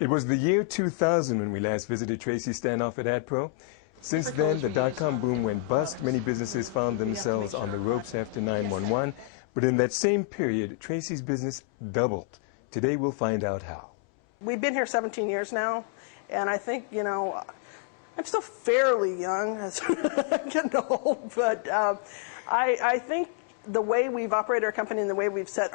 It was the year 2000 when we last visited Tracy Stanhoff at AdPro. Since then, the dot-com boom went bust. Many businesses found themselves on the ropes after 9/11. But in that same period, Tracy's business doubled. Today, we'll find out how. We've been here 17 years now, and I think, I'm still fairly young, as I'm getting old, but I think the way we've operated our company and the way we've set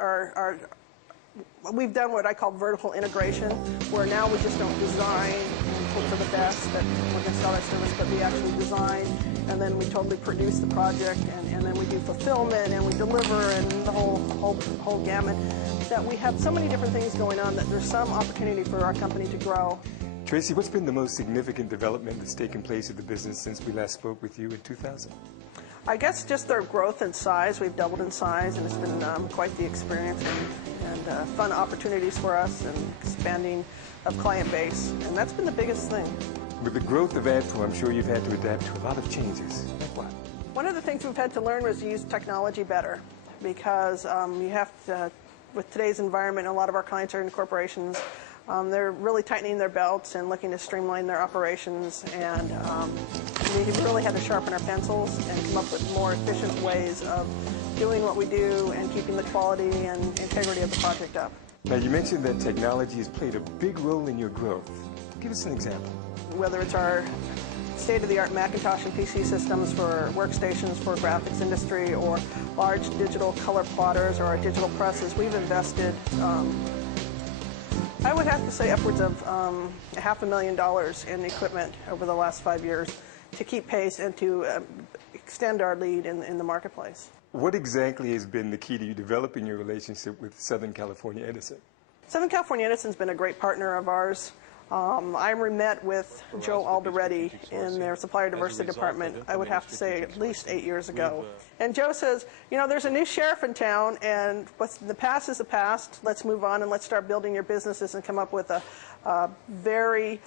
we've done what I call vertical integration, where now we just don't design and hope for the best that we're going to sell our service, but we actually design, and then we totally produce the project, and then we do fulfillment, and we deliver, and the whole gamut. That we have so many different things going on that there's some opportunity for our company to grow. Tracy, what's been the most significant development that's taken place at the business since we last spoke with you in 2000? I guess just their growth in size. We've doubled in size, and it's been quite the experience and fun opportunities for us and expanding of client base, and that's been the biggest thing. With the growth of AdPro, I'm sure you've had to adapt to a lot of changes. Like what? One of the things we've had to learn was to use technology better, because you have to, with today's environment, a lot of our clients are in corporations. They're really tightening their belts and looking to streamline their operations, and we really had to sharpen our pencils and come up with more efficient ways of doing what we do and keeping the quality and integrity of the project up. Now, you mentioned that technology has played a big role in your growth. Give us an example. Whether it's our state-of-the-art Macintosh and PC systems for workstations for graphics industry, or large digital color plotters, or our digital presses, we've invested I would have to say upwards of $500,000 in equipment over the last 5 years to keep pace and to extend our lead in the marketplace. What exactly has been the key to you developing your relationship with Southern California Edison? Southern California Edison's been a great partner of ours. I met with Joe Alderetti in their supplier diversity department, I would have to say at least 8 years ago. And Joe says, there's a new sheriff in town, and what's the past is the past. Let's move on and let's start building your businesses and come up with a very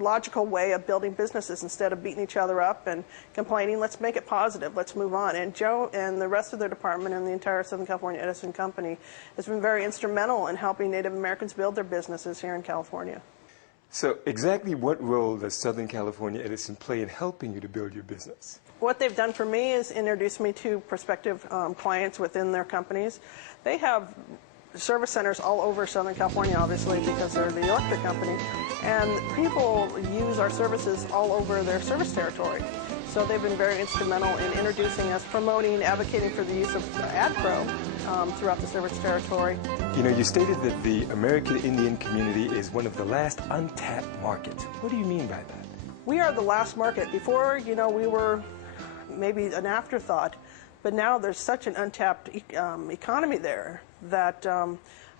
logical way of building businesses instead of beating each other up and complaining. Let's make it positive. Let's move on. And Joe and the rest of their department and the entire Southern California Edison company has been very instrumental in helping Native Americans build their businesses here in California. So exactly what role does Southern California Edison play in helping you to build your business? What they've done for me is introduce me to prospective clients within their companies. They have service centers all over Southern California, obviously, because they're the electric company, and people use our services all over their service territory. So they've been very instrumental in introducing us, promoting, advocating for the use of AdPro throughout the service territory. You stated that the American Indian community is one of the last untapped markets. What do you mean by that? We are the last market. Before, we were maybe an afterthought, but now there's such an untapped economy there that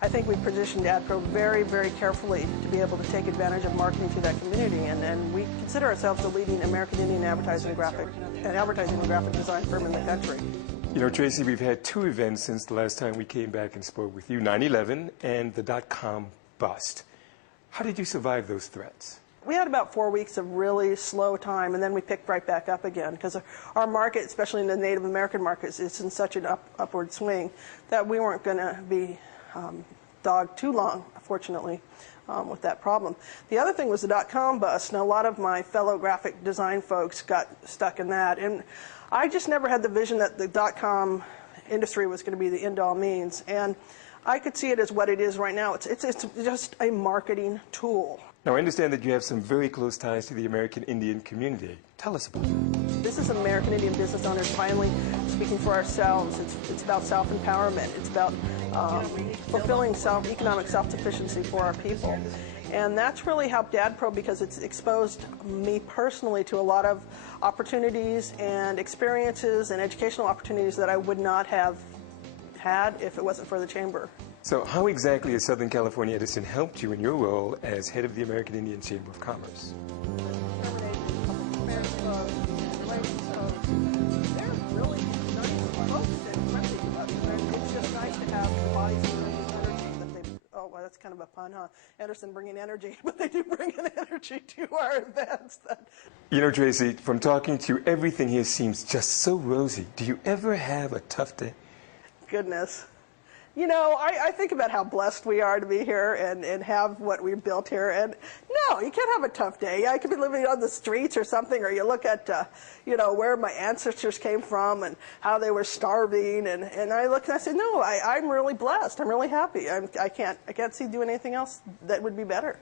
I think we've positioned AdPro very, very carefully to be able to take advantage of marketing to that community, and we consider ourselves the leading American Indian advertising and graphic design firm in the country. Tracy, we've had two events since the last time we came back and spoke with you, 9/11 and the dot-com bust. How did you survive those threats? We had about 4 weeks of really slow time, and then we picked right back up again, because our market, especially in the Native American markets, is in such an upward swing that we weren't going to be dogged too long, fortunately, with that problem. The other thing was the dot-com bust. Now, a lot of my fellow graphic design folks got stuck in that, and I just never had the vision that the dot-com industry was going to be the end-all means, and I could see it as what it is right now. It's just a marketing tool. Now, I understand that you have some very close ties to the American Indian community. Tell us about it. This is American Indian business owners finally speaking for ourselves. It's about self-empowerment. It's about fulfilling economic self-sufficiency for our people. And that's really helped AdPro, because it's exposed me personally to a lot of opportunities and experiences and educational opportunities that I would not have had if it wasn't for the Chamber. So how exactly has Southern California Edison helped you in your role as head of the American Indian Chamber of Commerce? They're really nice folks and friendly to us. It's just nice to have bodies who bring energy that they, oh, well, that's kind of a pun, huh? Edison bringing energy, but they do bring an energy to our events. Tracy, from talking to you, everything here seems just so rosy. Do you ever have a tough day? Goodness. You know, I think about how blessed we are to be here and have what we've built here. And no, you can't have a tough day. I could be living on the streets or something, or you look at, you know, where my ancestors came from and how they were starving. And I look and I say, no, I'm really blessed. I'm really happy. I can't see doing anything else that would be better.